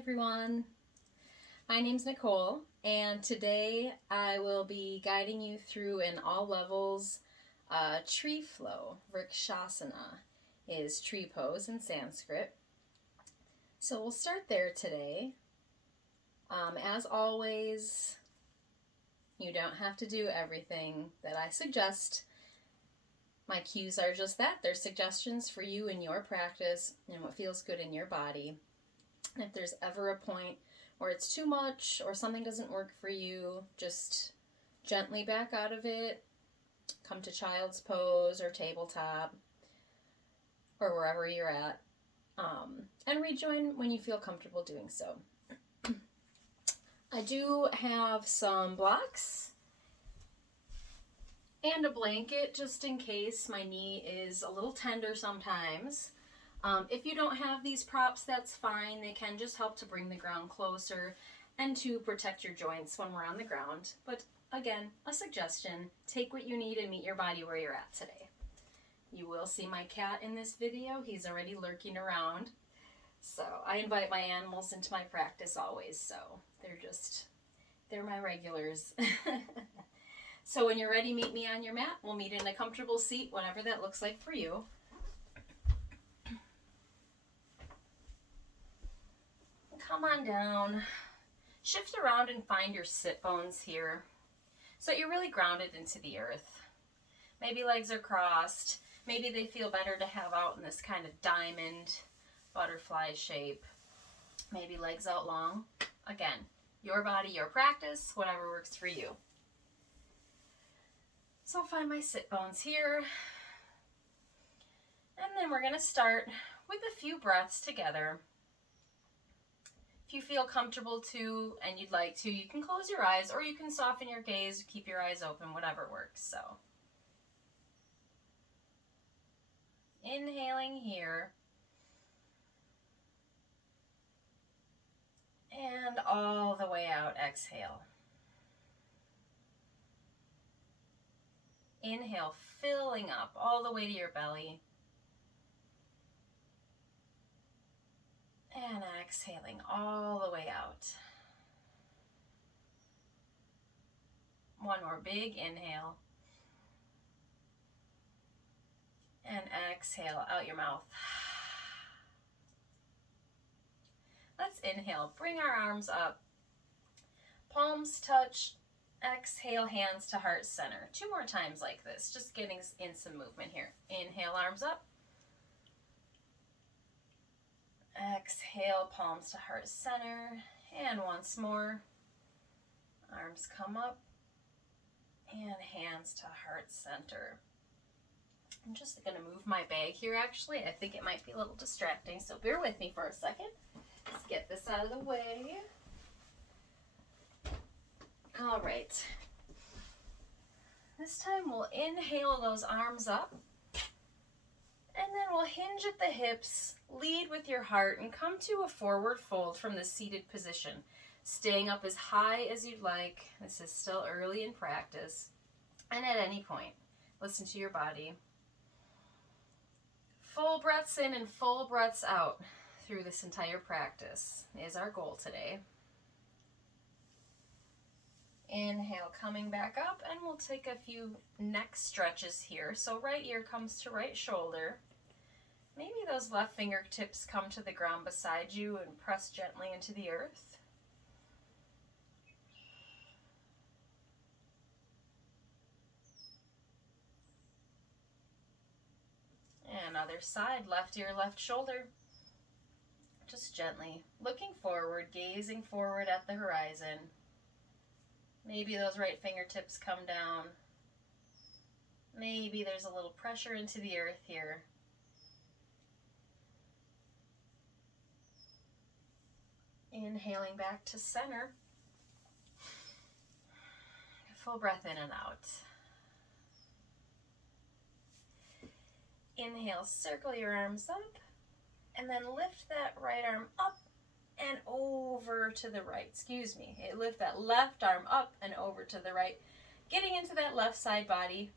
everyone. My name's Nicole, and today I will be guiding you through an all levels tree flow. Vrikshasana is tree pose in Sanskrit. So we'll start there today. As always, you don't have to do everything that I suggest. My cues are just that. They're suggestions for you in your practice and what feels good in your body. And if there's ever a point where it's too much or something doesn't work for you, just gently back out of it, come to child's pose or tabletop or wherever you're at, and rejoin when you feel comfortable doing so. I do have some blocks and a blanket just in case my knee is a little tender sometimes. If you don't have these props, that's fine. They can just help to bring the ground closer and to protect your joints when we're on the ground. But again, a suggestion, take what you need and meet your body where you're at today. You will see my cat in this video. He's already lurking around. So I invite my animals into my practice always, so they're my regulars. So when you're ready, meet me on your mat. We'll meet in a comfortable seat, whatever that looks like for you. Come on down. Shift around and find your sit bones here so you're really grounded into the earth. Maybe legs are crossed. Maybe they feel better to have out in this kind of diamond butterfly shape. Maybe legs out long. Again, your body, your practice, whatever works for you. So find my sit bones here. And then we're going to start with a few breaths together. If you feel comfortable to and you'd like to, you can close your eyes or you can soften your gaze, keep your eyes open, whatever works. So, inhaling here. And all the way out, exhale. Inhale, filling up all the way to your belly. And exhaling all the way out. One more big inhale. And exhale out your mouth. Let's inhale. Bring our arms up. Palms touch. Exhale, hands to heart center. 2 more times like this. Just getting in some movement here. Inhale, arms up. Exhale, palms to heart center. And once more. Arms come up. And hands to heart center. I'm just going to move my bag here actually. I think it might be a little distracting, so bear with me for a second. Let's get this out of the way. All right. This time we'll inhale those arms up. And then we'll hinge at the hips, lead with your heart, and come to a forward fold from the seated position. Staying up as high as you'd like. This is still early in practice. And at any point, listen to your body. Full breaths in and full breaths out through this entire practice is our goal today. Inhale, coming back up, and we'll take a few neck stretches here. So right ear comes to right shoulder. Maybe those left fingertips come to the ground beside you and press gently into the earth. And other side, left ear, left shoulder. Just gently looking forward, gazing forward at the horizon. Maybe those right fingertips come down. Maybe there's a little pressure into the earth here. Inhaling back to center. Full breath in and out. Inhale, circle your arms up, and then lift that right arm up and over to the right. Lift that left arm up and over to the right. Getting into that left side body.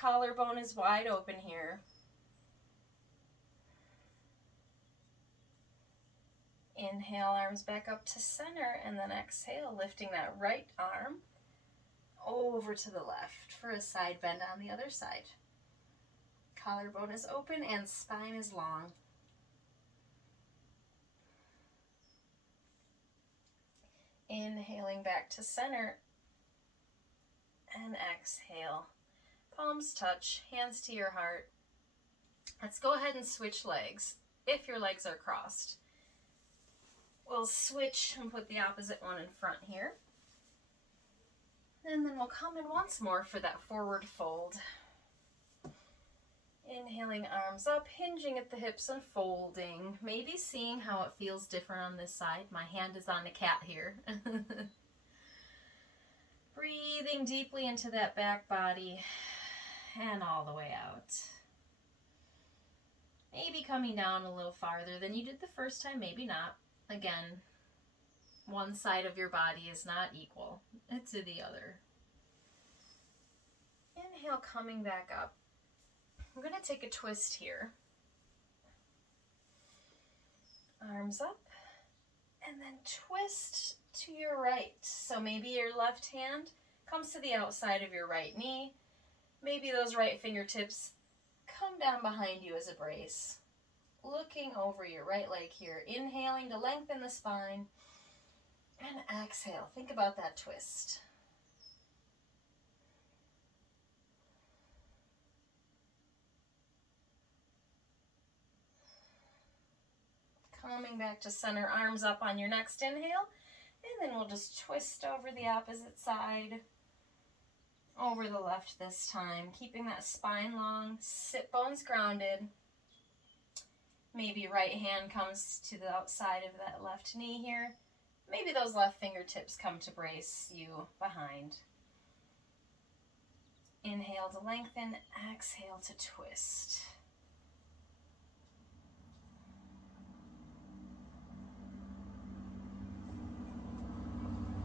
Collarbone is wide open here. Inhale, arms back up to center, and then exhale, lifting that right arm over to the left for a side bend on the other side. Collarbone is open and spine is long. Inhaling back to center, and exhale. Palms touch, hands to your heart. Let's go ahead and switch legs if your legs are crossed. We'll switch and put the opposite one in front here. And then we'll come in once more for that forward fold. Inhaling, arms up, hinging at the hips and folding. Maybe seeing how it feels different on this side. My hand is on the cat here. Breathing deeply into that back body and all the way out. Maybe coming down a little farther than you did the first time, maybe not. Again, one side of your body is not equal to the other. Inhale, coming back up. I'm going to take a twist here. Arms up, and then twist to your right. So maybe your left hand comes to the outside of your right knee. Maybe those right fingertips come down behind you as a brace. Looking over your right leg here. Inhaling to lengthen the spine. And exhale. Think about that twist. Coming back to center, arms up on your next inhale. And then we'll just twist over the opposite side. Over the left this time. Keeping that spine long. Sit bones grounded. Maybe right hand comes to the outside of that left knee here. Maybe those left fingertips come to brace you behind. Inhale to lengthen, exhale to twist.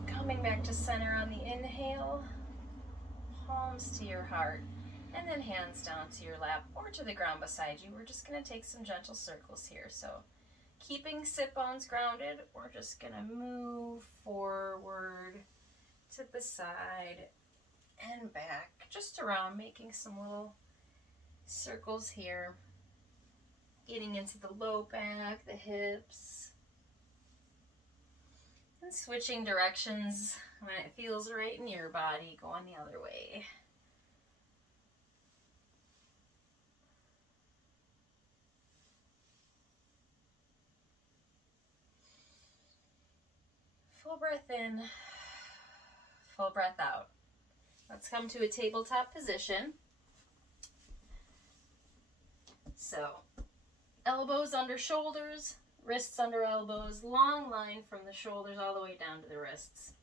Coming back to center on the inhale, palms to your heart. And then hands down to your lap or to the ground beside you. We're just going to take some gentle circles here. So keeping sit bones grounded, we're just going to move forward to the side and back, just around, making some little circles here. Getting into the low back, the hips. And switching directions when it feels right in your body, going the other way. Full breath in, full breath out. Let's come to a tabletop position. So, elbows under shoulders, wrists under elbows, long line from the shoulders all the way down to the wrists.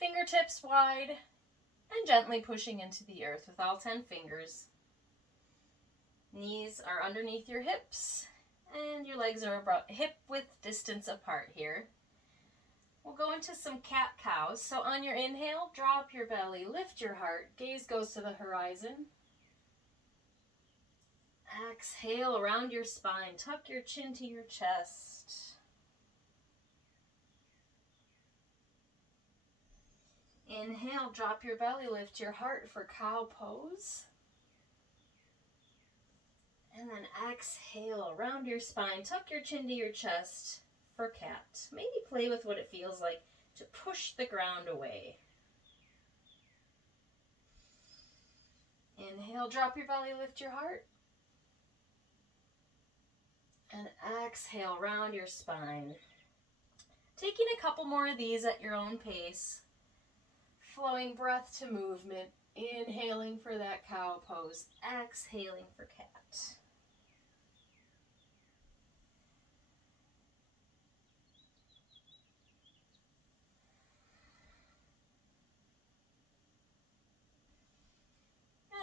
Fingertips wide and gently pushing into the earth with all 10 fingers. Knees are underneath your hips and your legs are about hip width distance apart here. We'll go into some cat-cows. So on your inhale, drop your belly, lift your heart, gaze goes to the horizon. Exhale around your spine, tuck your chin to your chest. Inhale, drop your belly, lift your heart for cow pose. And then exhale around your spine, tuck your chin to your chest. For cat. Maybe play with what it feels like to push the ground away. Inhale, drop your belly, lift your heart. And exhale, round your spine. Taking a couple more of these at your own pace. Flowing breath to movement. Inhaling for that cow pose. Exhaling for cat.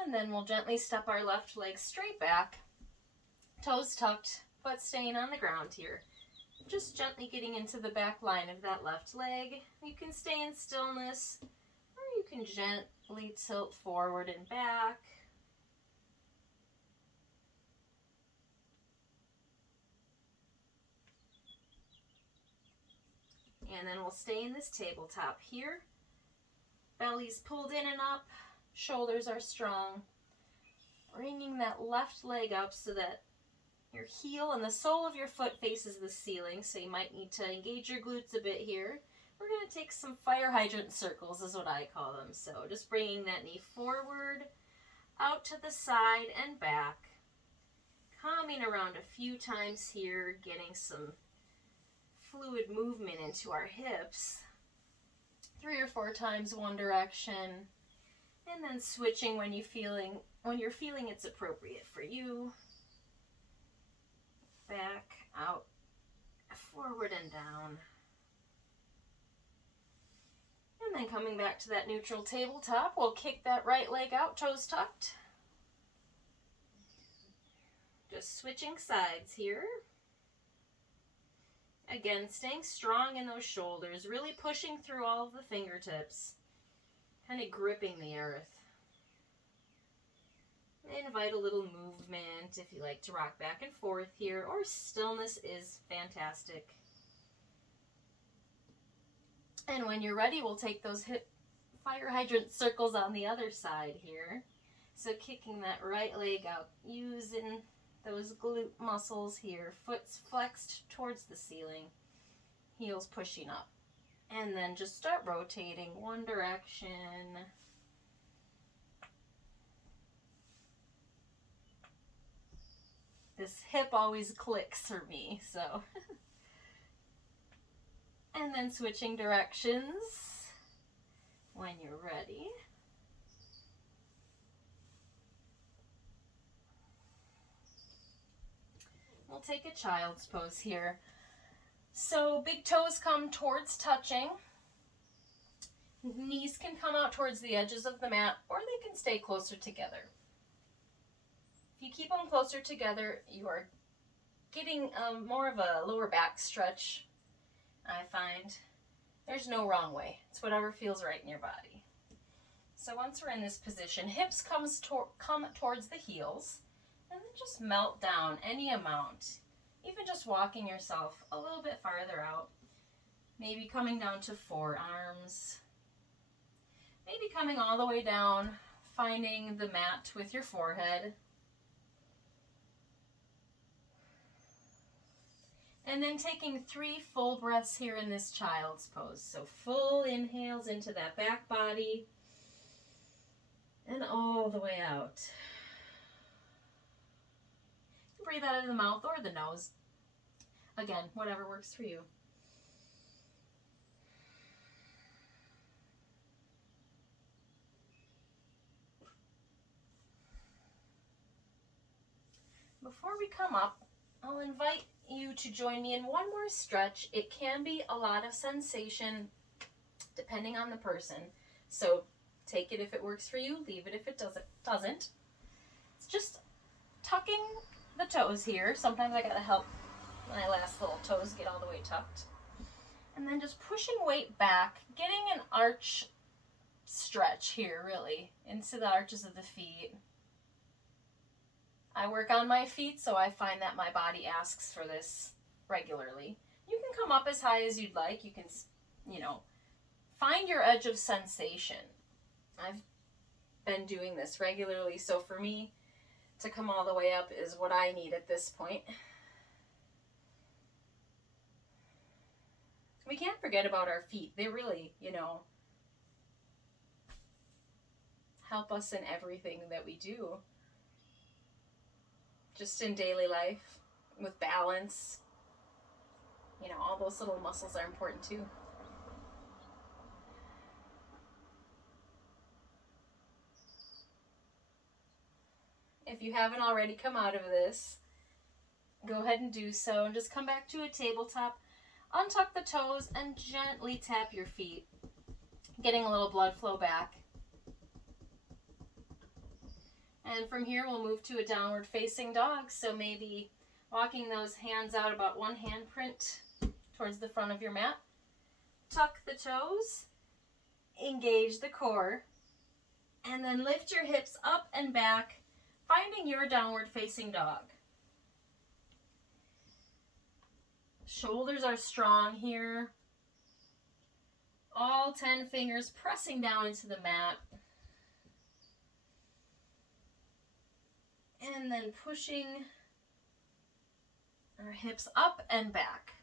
And then we'll gently step our left leg straight back, toes tucked, but staying on the ground here. Just gently getting into the back line of that left leg. You can stay in stillness, or you can gently tilt forward and back. And then we'll stay in this tabletop here. Belly's pulled in and up, shoulders are strong. Bringing that left leg up so that your heel and the sole of your foot faces the ceiling, so you might need to engage your glutes a bit here. We're going to take some fire hydrant circles is what I call them. So just bringing that knee forward, out to the side and back. Coming around a few times here, getting some fluid movement into our hips. 3 or 4 times one direction, and then switching when you're feeling it's appropriate for you. Back, out, forward and down. And then coming back to that neutral tabletop, we'll kick that right leg out, toes tucked. Just switching sides here. Again, staying strong in those shoulders, really pushing through all of the fingertips, kind of gripping the earth. Invite a little movement if you like to rock back and forth here, or stillness is fantastic. And when you're ready, we'll take those hip fire hydrant circles on the other side here. So kicking that right leg out, using those glute muscles here, foot's flexed towards the ceiling, heels pushing up. And then just start rotating one direction. This hip always clicks for me, so. And then switching directions when you're ready. We'll take a child's pose here. So big toes come towards touching. Knees can come out towards the edges of the mat, or they can stay closer together. If you keep them closer together, you are getting more of a lower back stretch, I find. There's no wrong way. It's whatever feels right in your body. So once we're in this position, hips come towards the heels. And then just melt down any amount, even just walking yourself a little bit farther out. Maybe coming down to forearms. Maybe coming all the way down, finding the mat with your forehead. And then taking 3 full breaths here in this child's pose. So full inhales into that back body and all the way out. Breathe out of the mouth or the nose. Again, whatever works for you. Before we come up, I'll invite you to join me in one more stretch. It can be a lot of sensation depending on the person. So take it if it works for you, leave it if it doesn't. It's just tucking the toes here. Sometimes I gotta help my last little toes get all the way tucked. And then just pushing weight back, getting an arch stretch here really into the arches of the feet. I work on my feet, so I find that my body asks for this regularly. You can come up as high as you'd like. You can, find your edge of sensation. I've been doing this regularly, so for me, to come all the way up is what I need at this point. We can't forget about our feet. They really, help us in everything that we do. Just in daily life, with balance. All those little muscles are important too. If you haven't already come out of this, go ahead and do so. And just come back to a tabletop, untuck the toes, and gently tap your feet, getting a little blood flow back. And from here, we'll move to a downward facing dog. So maybe walking those hands out about 1 handprint towards the front of your mat. Tuck the toes, engage the core, and then lift your hips up and back, finding your downward facing dog. Shoulders are strong here. all 10 fingers pressing down into the mat. And then pushing our hips up and back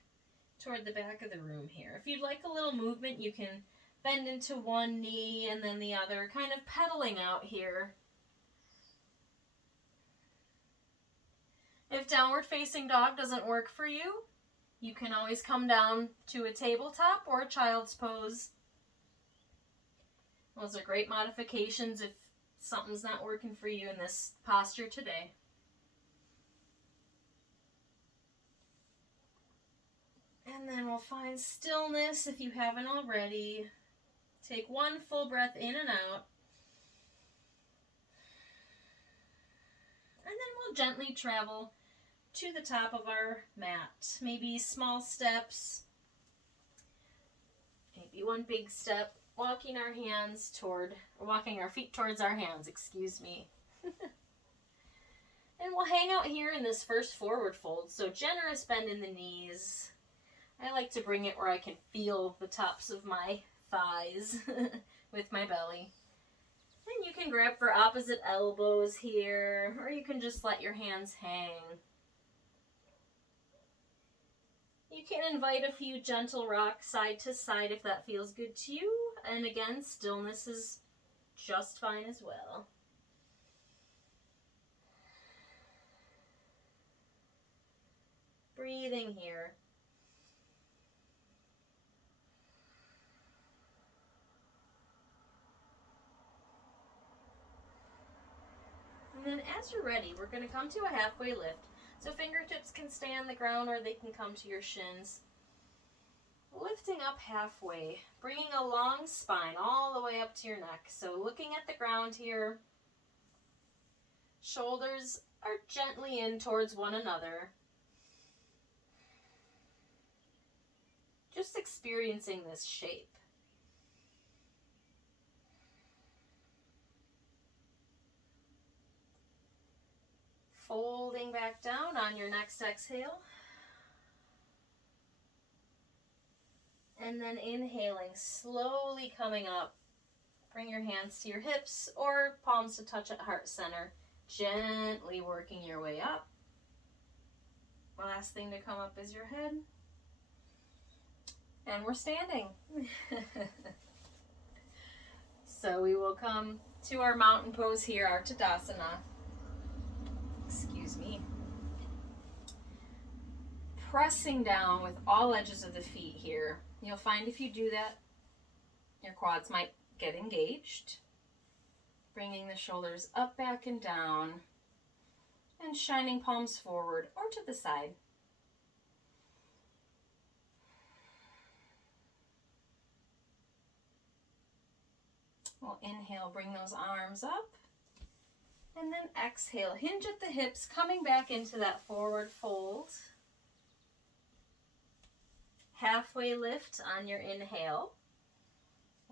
toward the back of the room here. If you'd like a little movement, you can bend into one knee and then the other, kind of pedaling out here. If downward facing dog doesn't work for you, you can always come down to a tabletop or a child's pose. Those are great modifications if something's not working for you in this posture today. And then we'll find stillness if you haven't already. Take one full breath in and out. And then we'll gently travel to the top of our mat. Maybe small steps, maybe one big step, walking our feet towards our hands, excuse me. And we'll hang out here in this first forward fold. So generous bend in the knees. I like to bring it where I can feel the tops of my thighs with my belly. And you can grab for opposite elbows here, or you can just let your hands hang. You can invite a few gentle rocks side to side if that feels good to you. And again, stillness is just fine as well. Breathing here. And then as you're ready, we're going to come to a halfway lift. So fingertips can stay on the ground or they can come to your shins. Lifting up halfway, bringing a long spine all the way up to your neck. So looking at the ground here, shoulders are gently in towards one another. Just experiencing this shape. Folding back down on your next exhale. And then inhaling, slowly coming up. Bring your hands to your hips or palms to touch at heart center. Gently working your way up. Last thing to come up is your head. And we're standing. So we will come to our mountain pose here, our Tadasana. Excuse me. Pressing down with all edges of the feet here. You'll find if you do that, your quads might get engaged. Bringing the shoulders up, back, and down. And shining palms forward or to the side. We'll inhale, bring those arms up. And then exhale, hinge at the hips, coming back into that forward fold. Halfway lift on your inhale,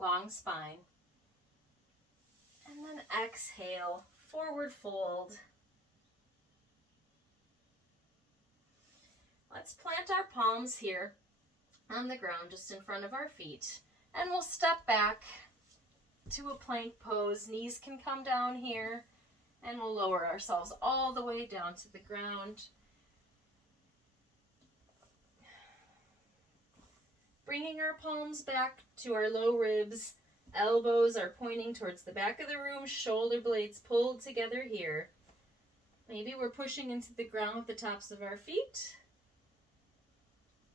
long spine. And then exhale, forward fold. Let's plant our palms here on the ground just in front of our feet. And we'll step back to a plank pose. Knees can come down here. And we'll lower ourselves all the way down to the ground. Bringing our palms back to our low ribs. Elbows are pointing towards the back of the room. Shoulder blades pulled together here. Maybe we're pushing into the ground with the tops of our feet.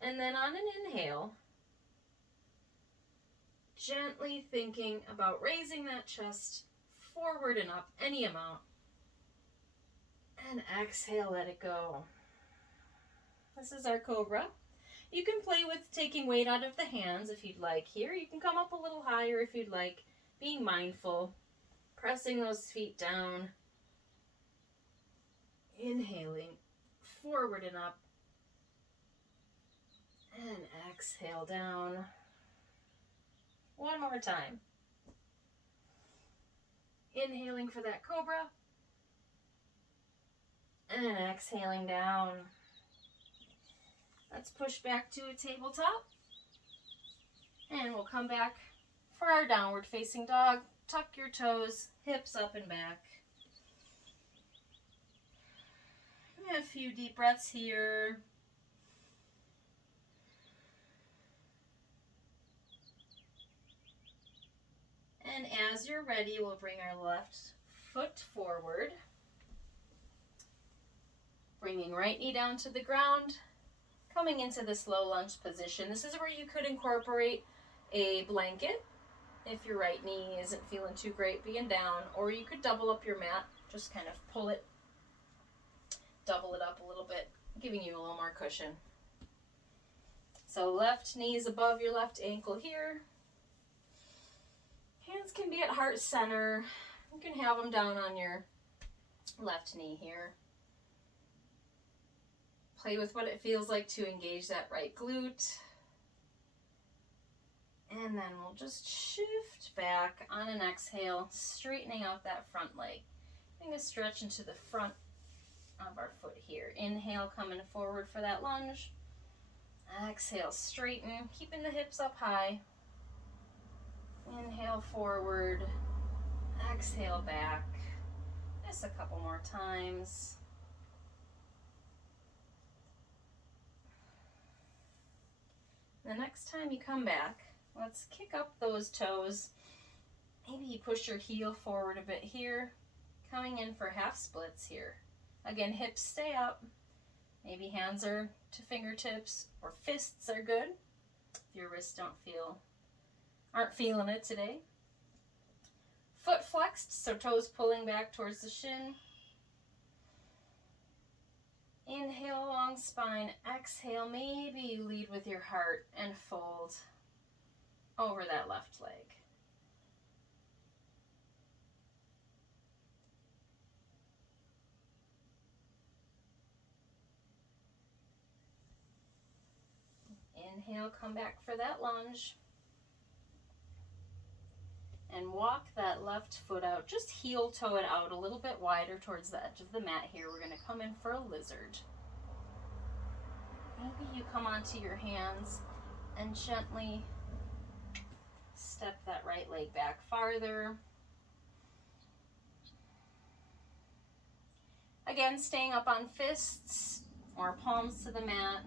And then on an inhale, gently thinking about raising that chest forward and up any amount. And exhale, let it go. This is our cobra. You can play with taking weight out of the hands if you'd like here. You can come up a little higher if you'd like. Being mindful. Pressing those feet down. Inhaling forward and up. And exhale down. One more time. Inhaling for that cobra. And exhaling down. Let's push back to a tabletop. And we'll come back for our downward facing dog. Tuck your toes, hips up and back. And a few deep breaths here. And as you're ready, we'll bring our left foot forward. Bringing right knee down to the ground. Coming into this low lunge position. This is where you could incorporate a blanket if your right knee isn't feeling too great being down, or you could double up your mat, just kind of pull it, double it up a little bit, giving you a little more cushion. So left knee is above your left ankle here. Hands can be at heart center. You can have them down on your left knee here. Play with what it feels like to engage that right glute. And then we'll just shift back on an exhale, straightening out that front leg. Bring a stretch into the front of our foot here. Inhale, coming forward for that lunge. Exhale, straighten, keeping the hips up high. Inhale, forward. Exhale, back. Just a couple more times. The next time you come back, let's kick up those toes. Maybe you push your heel forward a bit here. Coming in for half splits here. Again, hips stay up. Maybe hands are to fingertips or fists are good. If your wrists aren't feeling it today. Foot flexed, so toes pulling back towards the shin. Inhale, long spine. Exhale, maybe you lead with your heart and fold over that left leg. Inhale, come back for that lunge. And walk that left foot out. Just heel toe it out a little bit wider towards the edge of the mat here. We're going to come in for a lizard. Maybe you come onto your hands and gently step that right leg back farther. Again, staying up on fists or palms to the mat.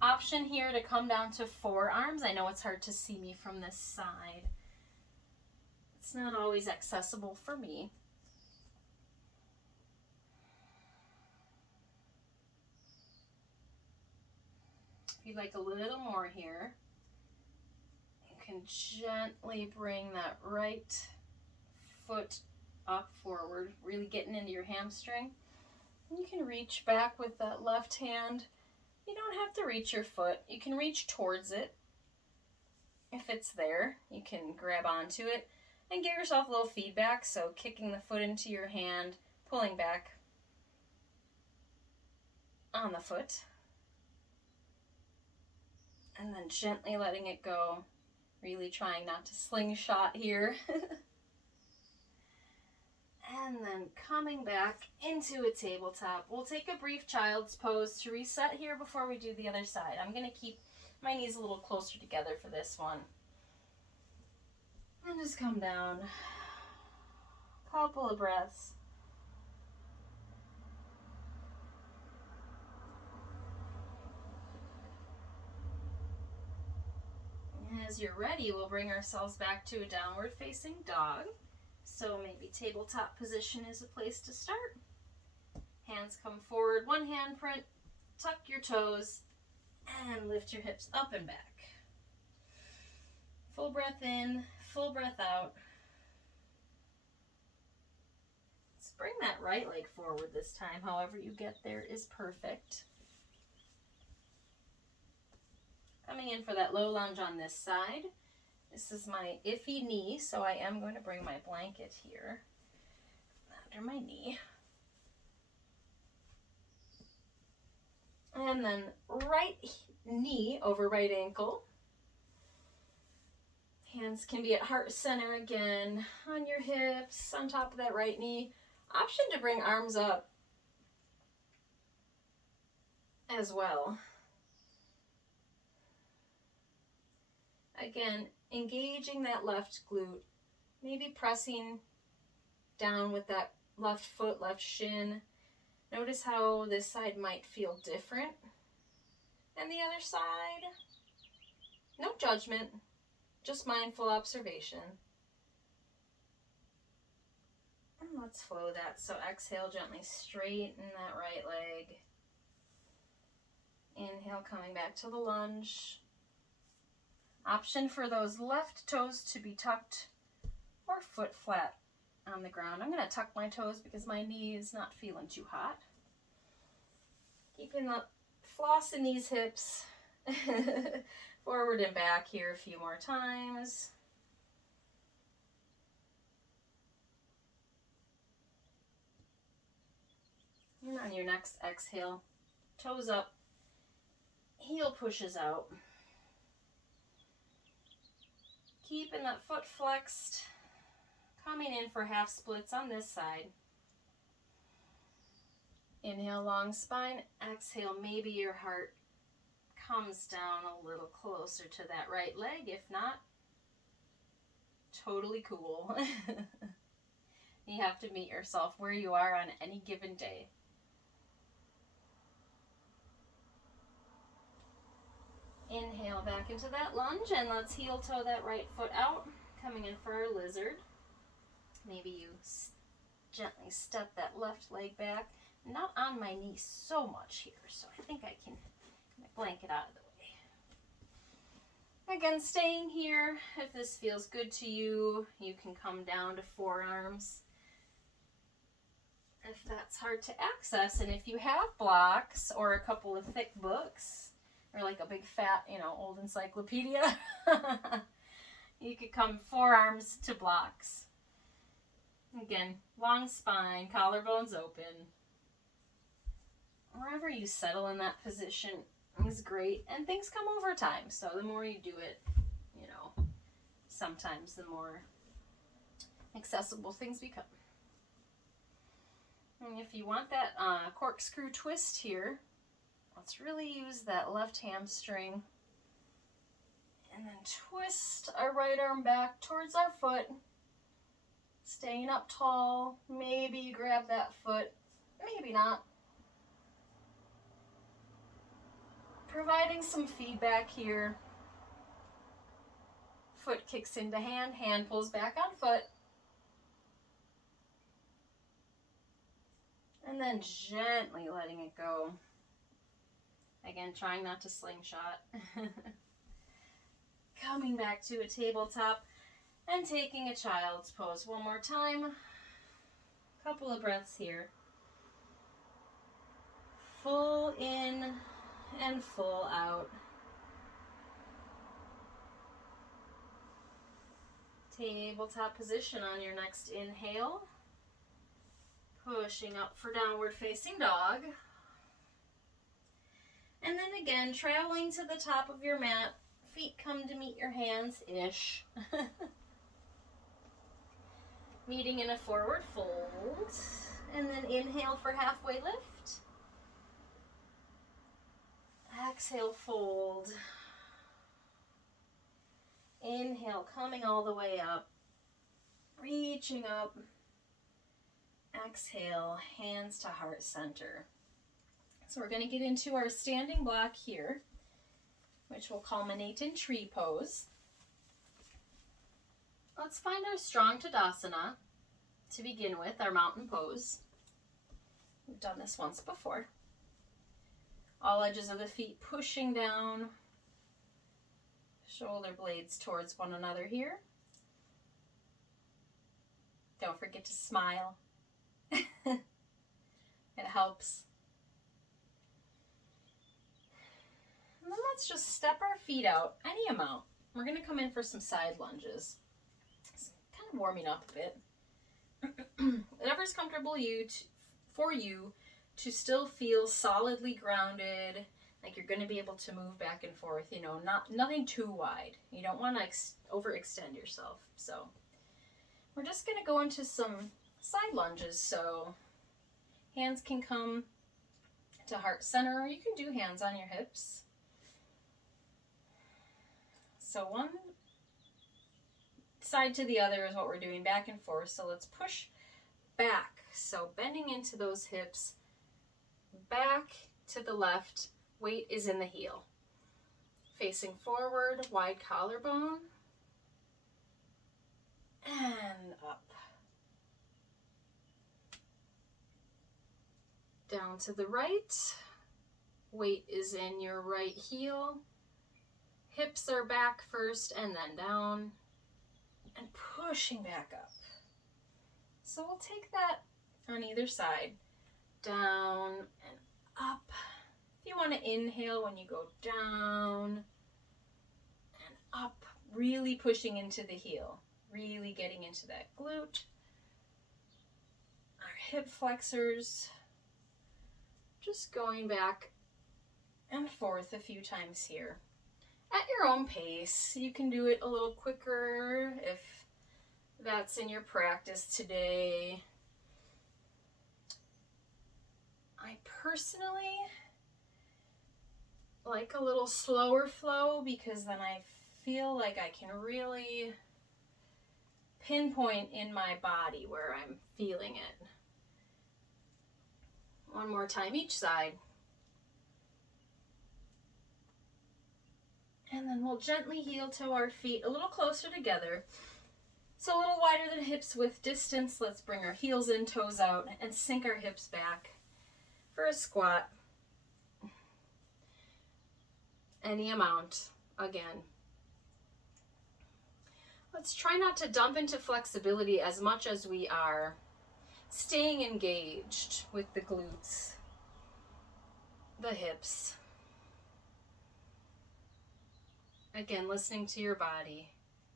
Option here to come down to forearms. I know it's hard to see me from this side. It's not always accessible for me. If you'd like a little more here, you can gently bring that right foot up forward, really getting into your hamstring. You can reach back with that left hand. You don't have to reach your foot. You can reach towards it. If it's there, you can grab onto it and give yourself a little feedback. So kicking the foot into your hand, pulling back on the foot, and then gently letting it go. Really trying not to slingshot here. And then coming back into a tabletop. We'll take a brief child's pose to reset here before we do the other side. I'm going to keep my knees a little closer together for this one. And just come down. Couple of breaths. As you're ready, we'll bring ourselves back to a downward facing dog. So maybe tabletop position is a place to start. Hands come forward, one hand print, tuck your toes, and lift your hips up and back. Full breath in, full breath out. Let's bring that right leg forward this time. However you get there is perfect. Coming in for that low lunge on this side. This is my iffy knee, so I am going to bring my blanket here under my knee. And then right knee over right ankle. Hands can be at heart center again, on your hips, on top of that right knee. Option to bring arms up as well. Again, engaging that left glute, maybe pressing down with that left foot, left shin. Notice how this side might feel different than the other side. No judgment, just mindful observation. And let's flow that. So exhale, gently straighten that right leg. Inhale, coming back to the lunge. Option for those left toes to be tucked or foot flat on the ground. I'm going to tuck my toes because my knee is not feeling too hot. Keeping the floss in these hips. Forward and back here a few more times. And on your next exhale, toes up, heel pushes out. Keeping that foot flexed, coming in for half splits on this side. Inhale, long spine. Exhale, maybe your heart comes down a little closer to that right leg. If not, totally cool. You have to meet yourself where you are on any given day. Inhale back into that lunge, and let's heel toe that right foot out, coming in for our lizard. Maybe you gently step that left leg back. Not on my knee so much here, so I think I can blanket out of the way. Again, staying here. If this feels good to you, you can come down to forearms if that's hard to access. And if you have blocks or a couple of thick books or like a big fat, old encyclopedia, you could come forearms to blocks. Again, long spine, collarbones open. Wherever you settle in that position is great, and things come over time. So the more you do it, sometimes the more accessible things become. And if you want that corkscrew twist here, let's really use that left hamstring. And then twist our right arm back towards our foot. Staying up tall. Maybe you grab that foot, maybe not. Providing some feedback here. Foot kicks into hand, hand pulls back on foot. And then gently letting it go. Again, trying not to slingshot. Coming back to a tabletop and taking a child's pose one more time. Couple of breaths here. Full in and full out. Tabletop position on your next inhale. Pushing up for downward facing dog. And then again, traveling to the top of your mat. Feet come to meet your hands-ish. Meeting in a forward fold. And then inhale for halfway lift. Exhale, fold. Inhale, coming all the way up. Reaching up. Exhale, hands to heart center. So we're going to get into our standing block here, which will culminate in tree pose. Let's find our strong Tadasana to begin with, our mountain pose. We've done this once before. All edges of the feet pushing down, shoulder blades towards one another here. Don't forget to smile. It helps. And then let's just step our feet out any amount. We're going to come in for some side lunges. It's kind of warming up a bit. Whatever's comfortable for you to still feel solidly grounded, like you're going to be able to move back and forth, nothing too wide. You don't want to overextend yourself. So we're just going to go into some side lunges. So hands can come to heart center, or you can do hands on your hips. So one side to the other is what we're doing, back and forth. So let's push back. So bending into those hips, back to the left, weight is in the heel. Facing forward, wide collarbone, and up. Down to the right, weight is in your right heel. Hips are back first and then down, and pushing back up. So we'll take that on either side, down and up. If you want to inhale when you go down and up, really pushing into the heel, really getting into that glute, our hip flexors, just going back and forth a few times here. At your own pace, you can do it a little quicker if that's in your practice today. I personally like a little slower flow because then I feel like I can really pinpoint in my body where I'm feeling it. One more time each side. And then we'll gently heel toe our feet a little closer together. So a little wider than hips width distance. Let's bring our heels in, toes out, and sink our hips back for a squat. Any amount, again. Let's try not to dump into flexibility as much as we are staying engaged with the glutes, the hips. Again, listening to your body.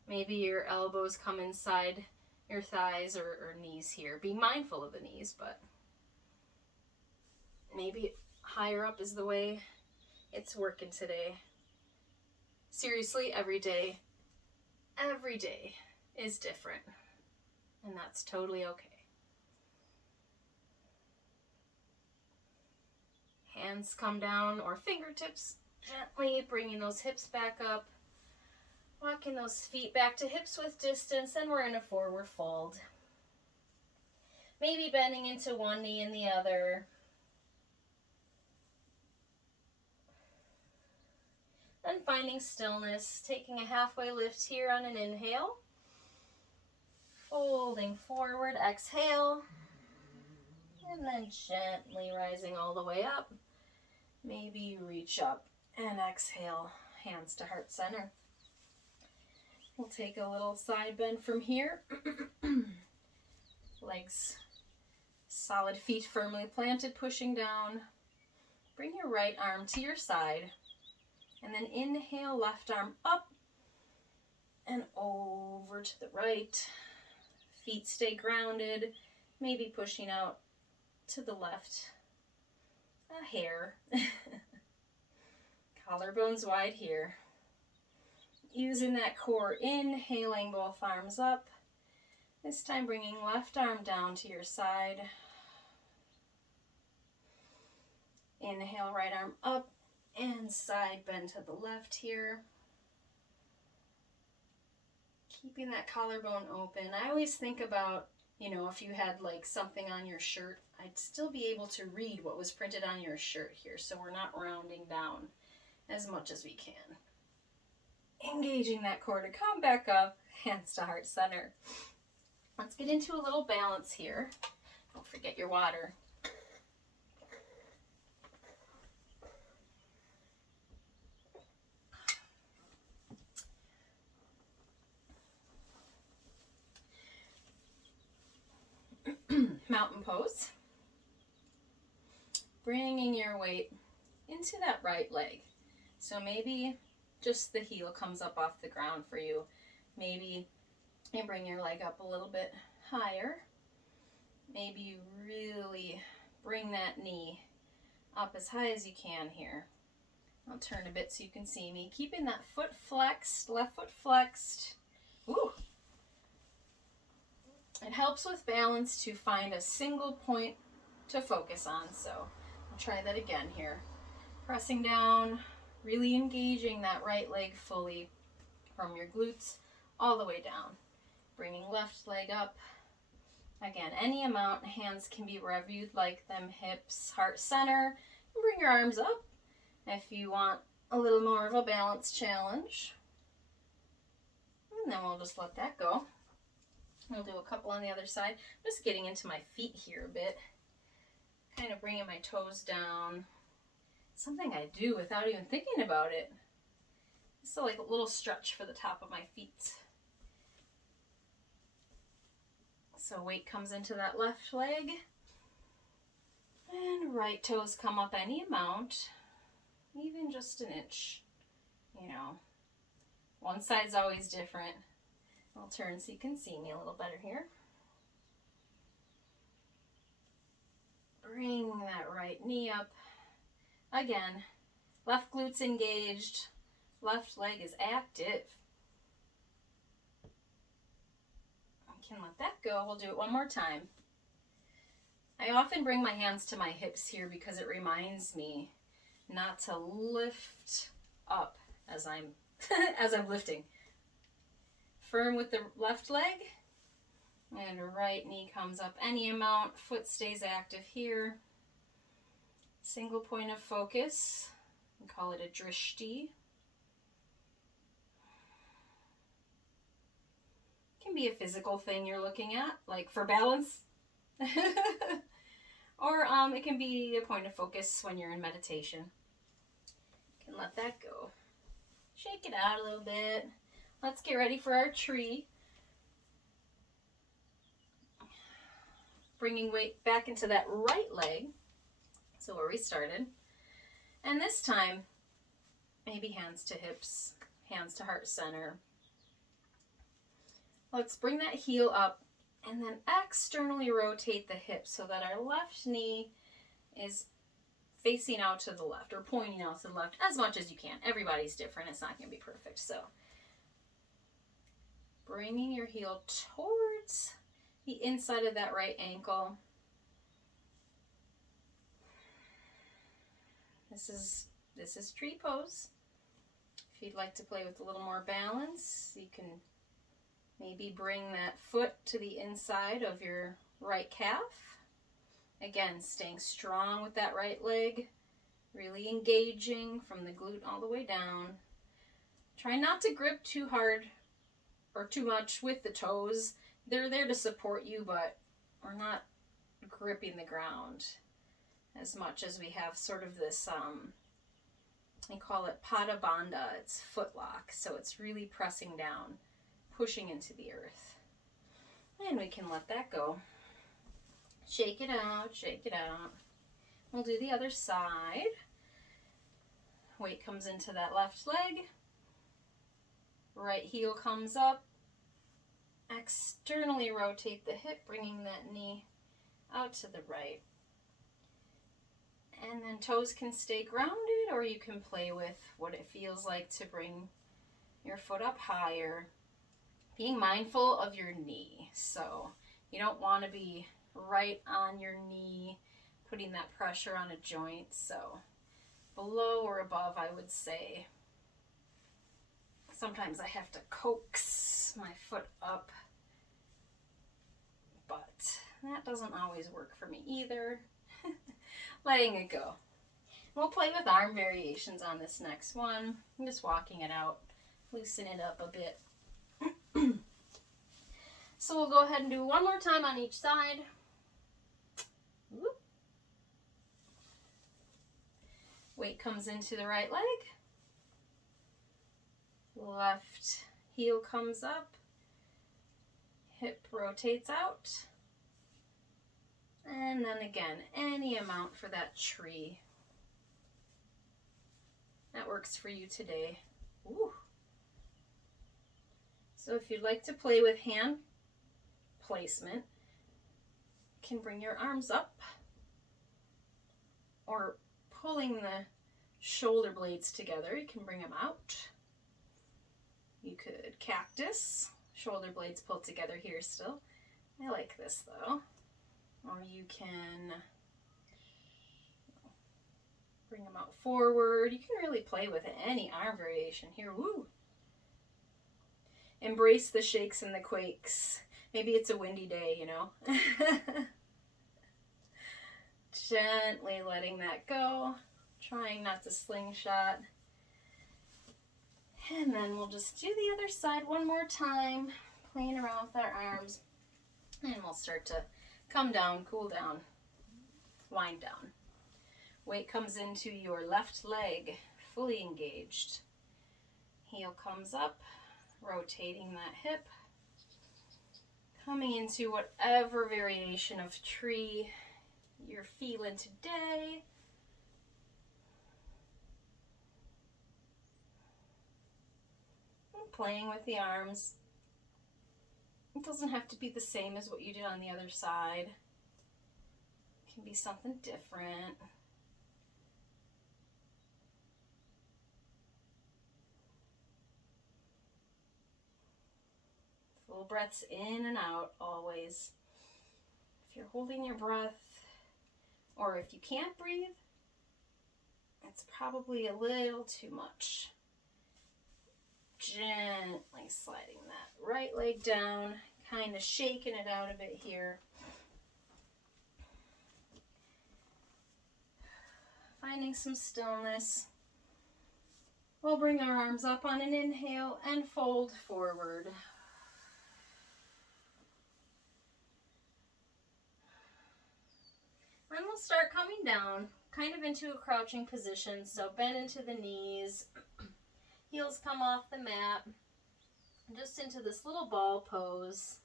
Maybe your elbows come inside your thighs or knees here. Be mindful of the knees, but maybe higher up is the way it's working today. Seriously, every day is different, and that's totally okay. Hands come down or fingertips, gently bringing those hips back up, walking those feet back to hips width distance, and we're in a forward fold. Maybe bending into one knee and the other. And finding stillness, taking a halfway lift here on an inhale. Folding forward, exhale. And then gently rising all the way up. Maybe you reach up and exhale, hands to heart center. We'll take a little side bend from here. Legs solid, feet firmly planted, pushing down. Bring your right arm to your side. And then inhale, left arm up and over to the right. Feet stay grounded, maybe pushing out to the left a hair. Collarbones wide here. Using that core, inhaling both arms up. This time bringing left arm down to your side. Inhale, right arm up. And side bend to the left here. Keeping that collarbone open. I always think about, if you had like something on your shirt, I'd still be able to read what was printed on your shirt here, so we're not rounding down as much as we can. Engaging that core to come back up, hands to heart center. Let's get into a little balance here. Don't forget your water. Mountain pose. Bringing your weight into that right leg. So maybe just the heel comes up off the ground for you. Maybe you bring your leg up a little bit higher. Maybe you really bring that knee up as high as you can here. I'll turn a bit so you can see me. Keeping that foot flexed, left foot flexed. Ooh. It helps with balance to find a single point to focus on. So I'll try that again here. Pressing down, really engaging that right leg fully. from your glutes all the way down. Bringing left leg up. Again, any amount. Hands can be wherever you'd like them. Hips, heart center. Bring your arms up if you want a little more of a balance challenge. And then we'll just let that go. We'll do a couple on the other side. I'm just getting into my feet here a bit. Kind of bringing my toes down. Something I do without even thinking about it. So like a little stretch for the top of my feet. So weight comes into that left leg. And right toes come up any amount. Even just an inch. You know, one side's always different. I'll turn so you can see me a little better here. Bring that right knee up. Again, left glute's engaged, left leg is active. I can let that go. We'll do it one more time. I often bring my hands to my hips here because it reminds me not to lift up as I'm as I'm lifting. Firm with the left leg, and right knee comes up any amount. Foot stays active here. Single point of focus. We call it a drishti. Can be a physical thing you're looking at, like for balance. Or it can be a point of focus when you're in meditation. You can let that go. Shake it out a little bit. Let's get ready for our tree. Bringing weight back into that right leg. So where we started. And this time, maybe hands to hips, hands to heart center. Let's bring that heel up and then externally rotate the hip so that our left knee is facing out to the left or pointing out to the left as much as you can. Everybody's different. It's not going to be perfect. So bringing your heel towards the inside of that right ankle. This is tree pose. If you'd like to play with a little more balance, you can maybe bring that foot to the inside of your right calf. Again, staying strong with that right leg, really engaging from the glute all the way down. Try not to grip too hard or too much with the toes. They're there to support you, but we're not gripping the ground as much as we have sort of this, I call it pada bandha. It's foot lock, so it's really pressing down, pushing into the earth. And we can let that go. Shake it out, shake it out. We'll do the other side. Weight comes into that left leg. Right heel comes up. Externally rotate the hip, bringing that knee out to the right. And then toes can stay grounded, or you can play with what it feels like to bring your foot up higher. Being mindful of your knee. So you don't want to be right on your knee, putting that pressure on a joint. So below or above, I would say. Sometimes I have to coax my foot up, but that doesn't always work for me either. Letting it go. We'll play with arm variations on this next one. I'm just walking it out, loosen it up a bit. So we'll go ahead and do one more time on each side. Whoop. Weight comes into the right leg. Left heel comes up. Hip rotates out. And then again, any amount for that tree. That works for you today. Ooh. So if you'd like to play with hand placement, you can bring your arms up or pulling the shoulder blades together. You can bring them out. You could cactus, shoulder blades pulled together here still. I like this though. Or you can bring them out forward. You can really play with any arm variation here. Woo! Embrace the shakes and the quakes. Maybe it's a windy day, you know. Gently letting that go. Trying not to slingshot. And then we'll just do the other side one more time. Playing around with our arms. And we'll start to come down, cool down, wind down. Weight comes into your left leg, fully engaged. Heel comes up, rotating that hip. Coming into whatever variation of tree you're feeling today. And playing with the arms. It doesn't have to be the same as what you did on the other side. It can be something different. Full breaths in and out always. If you're holding your breath, or if you can't breathe, it's probably a little too much. Gently sliding that right leg down, kind of shaking it out a bit here. Finding some stillness. We'll bring our arms up on an inhale and fold forward. And we'll start coming down, kind of into a crouching position. So bend into the knees, heels come off the mat, just into this little ball pose.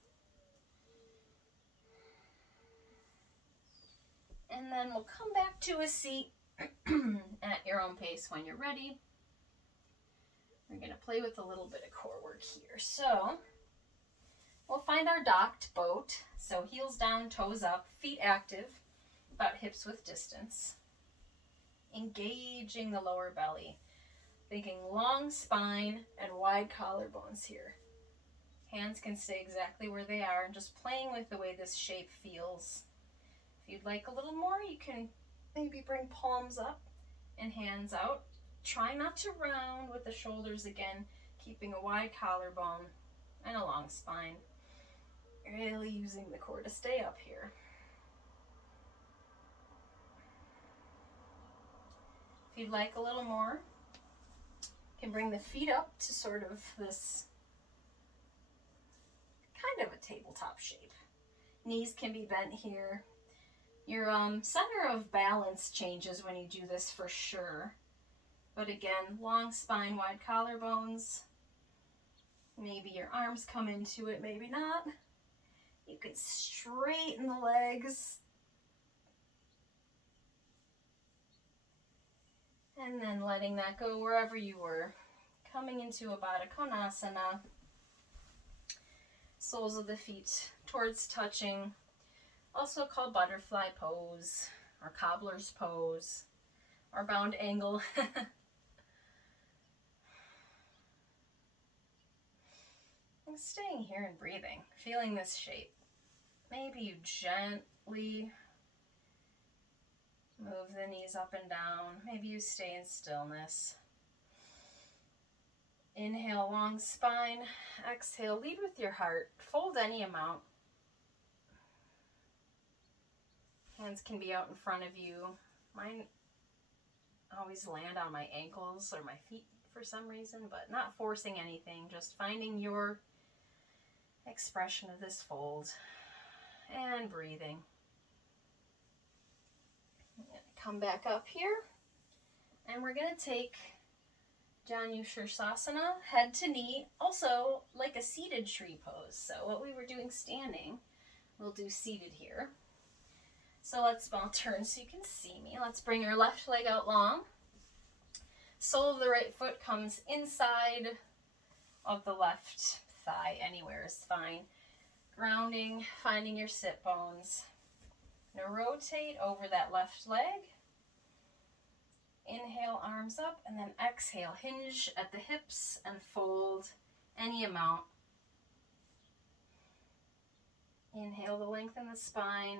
And then we'll come back to a seat at your own pace when you're ready. We're going to play with a little bit of core work here. So we'll find our docked boat. So heels down, toes up, feet active, about hips width distance. Engaging the lower belly. Thinking long spine and wide collarbones here. Hands can stay exactly where they are and just playing with the way this shape feels. If you'd like a little more, you can maybe bring palms up and hands out. Try not to round with the shoulders again, keeping a wide collarbone and a long spine. Really using the core to stay up here. If you'd like a little more, you can bring the feet up to sort of this kind of a tabletop shape. Knees can be bent here. Your center of balance changes when you do this for sure. But again, long spine, wide collarbones. Maybe your arms come into it, maybe not. You could straighten the legs. And then letting that go wherever you were. Coming into a Baddha Konasana. Soles of the feet towards touching. Also called butterfly pose or cobbler's pose or bound angle. And staying here and breathing, feeling this shape. Maybe you gently move the knees up and down. Maybe you stay in stillness. Inhale, long spine. Exhale, lead with your heart. Fold any amount. Hands can be out in front of you. Mine always land on my ankles or my feet for some reason, but not forcing anything. Just finding your expression of this fold. And breathing. Come back up here. And we're going to take Janu Shirsasana, head to knee, also like a seated tree pose. So what we were doing standing, we'll do seated here. So I'll turn so you can see me. Let's bring our left leg out long. Sole of the right foot comes inside of the left thigh. Anywhere is fine. Grounding, finding your sit bones. Now rotate over that left leg. Inhale, arms up, and then exhale. Hinge at the hips and fold any amount. Inhale to lengthen the spine.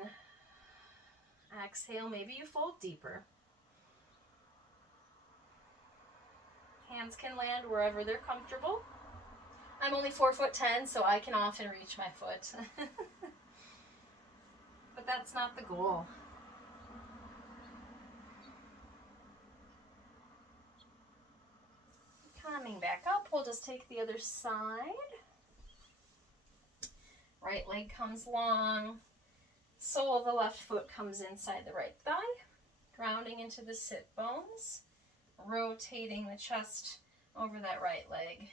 Exhale, maybe you fold deeper. Hands can land wherever they're comfortable. I'm only 4'10", so I can often reach my foot. But that's not the goal. Coming back up, we'll just take the other side. Right leg comes long. Sole of the left foot comes inside the right thigh. Grounding into the sit bones. Rotating the chest over that right leg.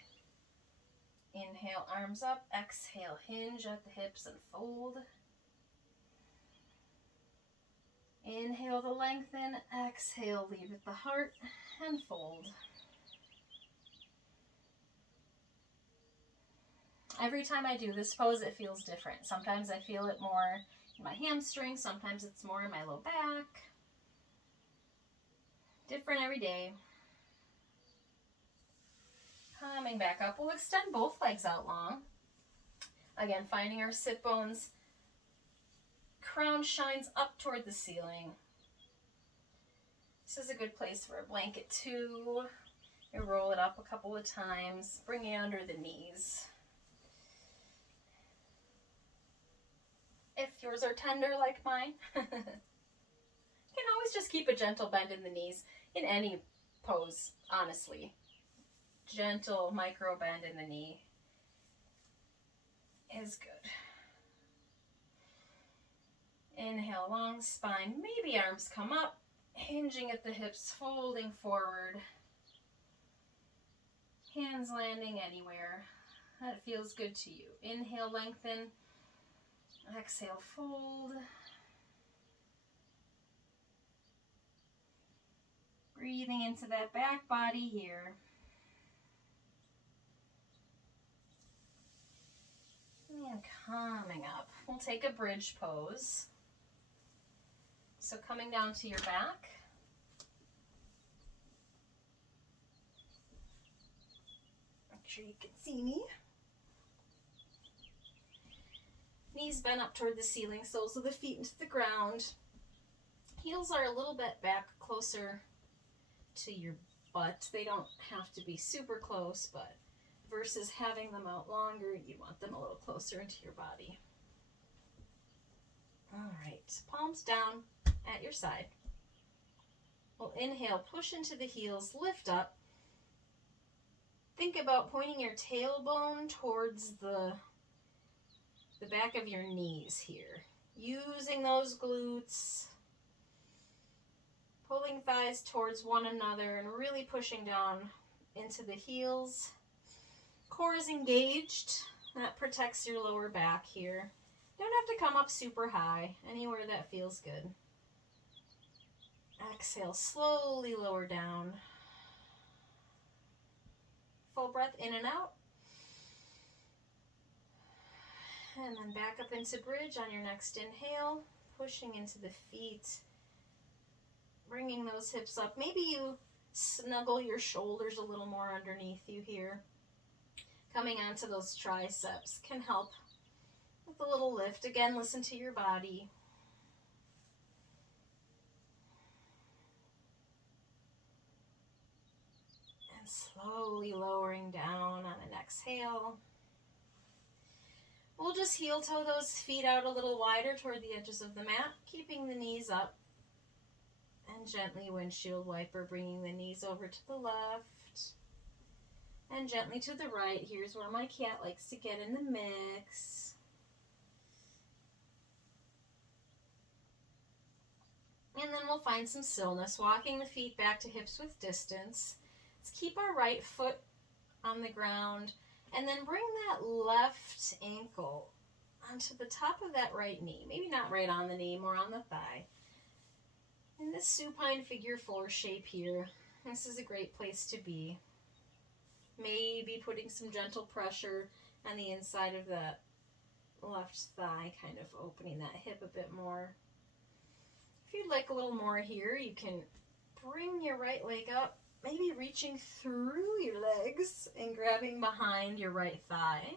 Inhale, arms up. Exhale, hinge at the hips and fold. Inhale to lengthen. Exhale, lead with the heart and fold. Every time I do this pose, it feels different. Sometimes I feel it more in my hamstring. Sometimes it's more in my low back. Different every day. Coming back up, we'll extend both legs out long. Again, finding our sit bones. Crown shines up toward the ceiling. This is a good place for a blanket too. You roll it up a couple of times, bring it under the knees. If yours are tender like mine, you can always just keep a gentle bend in the knees in any pose, honestly. Gentle micro bend in the knee is good. Inhale, long spine, maybe arms come up, hinging at the hips, folding forward. Hands landing anywhere. That feels good to you. Inhale, lengthen. Exhale, fold. Breathing into that back body here. And coming up, we'll take a bridge pose. So coming down to your back. Make sure you can see me. Knees bent up toward the ceiling, soles of the feet into the ground. Heels are a little bit back closer to your butt. They don't have to be super close, but versus having them out longer, you want them a little closer into your body. All right, palms down at your side. We'll inhale, push into the heels, lift up. Think about pointing your tailbone towards the back of your knees here. Using those glutes, pulling thighs towards one another and really pushing down into the heels. Core is engaged. That protects your lower back here. Don't have to come up super high, anywhere that feels good. Exhale, slowly lower down. Full breath in and out. And then back up into bridge on your next inhale, pushing into the feet, bringing those hips up. Maybe you snuggle your shoulders a little more underneath you here. Coming onto those triceps can help with a little lift. Again, listen to your body. And slowly lowering down on an exhale. We'll just heel toe those feet out a little wider toward the edges of the mat, keeping the knees up. And gently windshield wiper, bringing the knees over to the left. And gently to the right. Here's where my cat likes to get in the mix. And then we'll find some stillness, walking the feet back to hips with distance. Let's keep our right foot on the ground. And then bring that left ankle onto the top of that right knee. Maybe not right on the knee, more on the thigh. In this supine figure 4 shape here, this is a great place to be. Maybe putting some gentle pressure on the inside of that left thigh, kind of opening that hip a bit more. If you'd like a little more here, you can bring your right leg up, maybe reaching through your legs and grabbing behind your right thigh.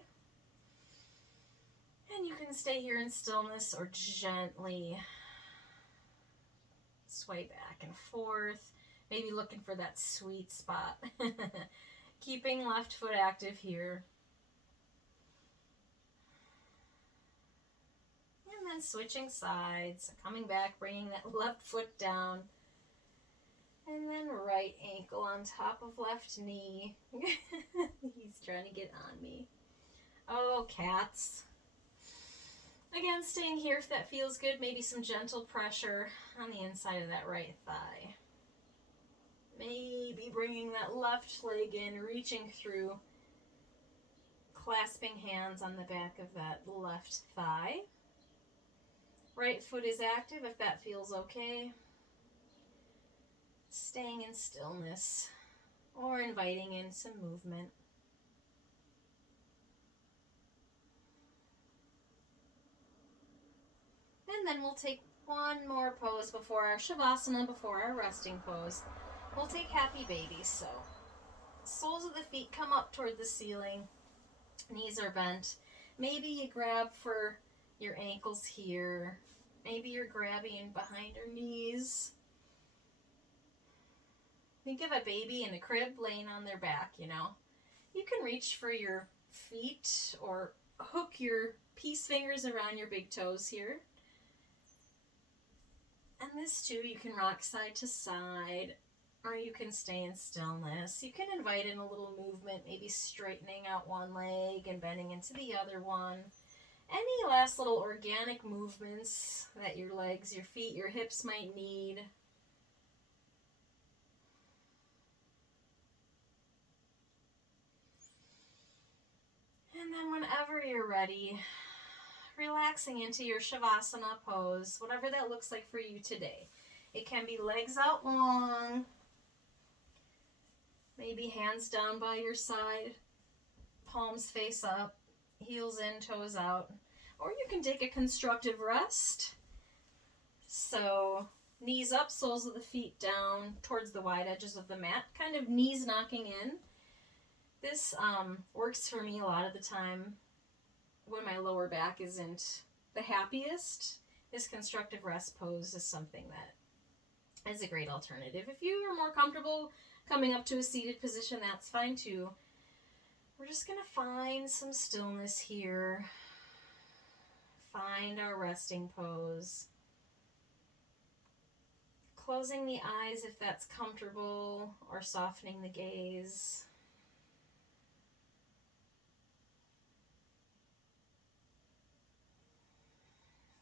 And you can stay here in stillness or gently sway back and forth, maybe looking for that sweet spot. Keeping left foot active here. And then switching sides, coming back, bringing that left foot down. And then right ankle on top of left knee. He's trying to get on me. Oh, cats. Again, staying here if that feels good. Maybe some gentle pressure on the inside of that right thigh. Maybe bringing that left leg in, reaching through. Clasping hands on the back of that left thigh. Right foot is active if that feels okay. Staying in stillness or inviting in some movement. And then we'll take one more pose before our Shavasana, before our resting pose. We'll take Happy Baby. So soles of the feet come up toward the ceiling. Knees are bent. Maybe you grab for your ankles here. Maybe you're grabbing behind your knees. Think of a baby in a crib laying on their back, you know. You can reach for your feet or hook your peace fingers around your big toes here. And this too, you can rock side to side, or you can stay in stillness. You can invite in a little movement, maybe straightening out one leg and bending into the other one. Any last little organic movements that your legs, your feet, your hips might need. And then whenever you're ready, relaxing into your Shavasana pose, whatever that looks like for you today. It can be legs out long, maybe hands down by your side, palms face up, heels in, toes out. Or you can take a constructive rest. So knees up, soles of the feet down towards the wide edges of the mat, kind of knees knocking in. This works for me a lot of the time when my lower back isn't the happiest. This constructive rest pose is something that is a great alternative. If you are more comfortable coming up to a seated position, that's fine too. We're just going to find some stillness here. Find our resting pose. Closing the eyes if that's comfortable, or softening the gaze.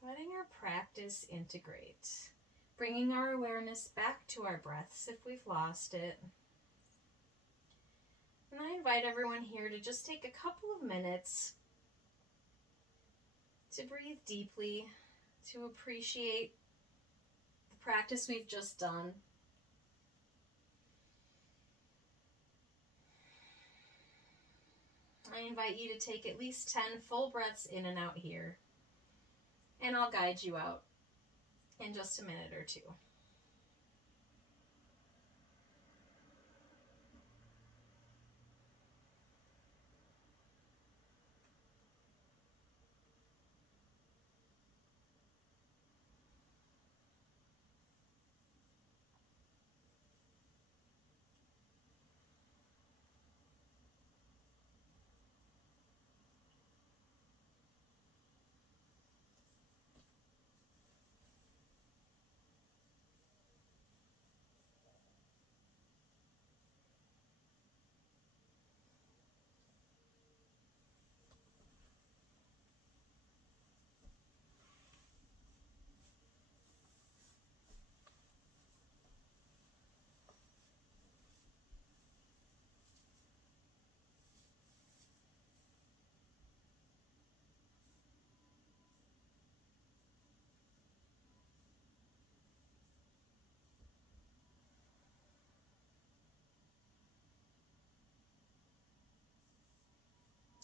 Letting our practice integrate. Bringing our awareness back to our breaths if we've lost it. And I invite everyone here to just take a couple of minutes to breathe deeply, to appreciate the practice we've just done. I invite you to take at least 10 full breaths in and out here. And I'll guide you out in just a minute or two.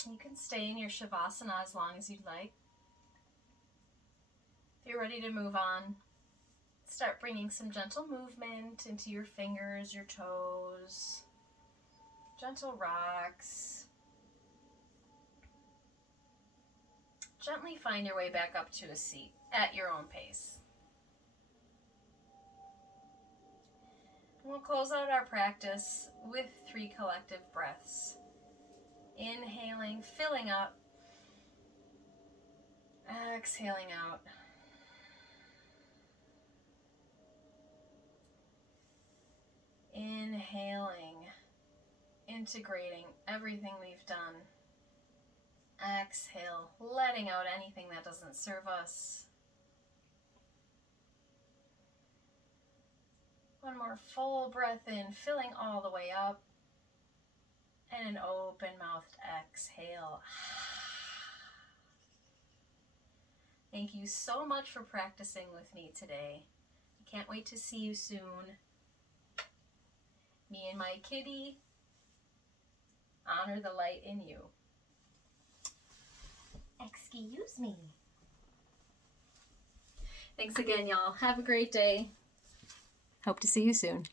You can stay in your Shavasana as long as you'd like. If you're ready to move on, start bringing some gentle movement into your fingers, your toes, gentle rocks. Gently find your way back up to a seat at your own pace. We'll close out our practice with 3 collective breaths. Inhaling, filling up. Exhaling out. Inhaling, integrating everything we've done. Exhale, letting out anything that doesn't serve us. One more full breath in, filling all the way up. And an open-mouthed exhale. Thank you so much for practicing with me today. I can't wait to see you soon. Me and my kitty honor the light in you. Excuse me. Thanks again, y'all. Have a great day. Hope to see you soon.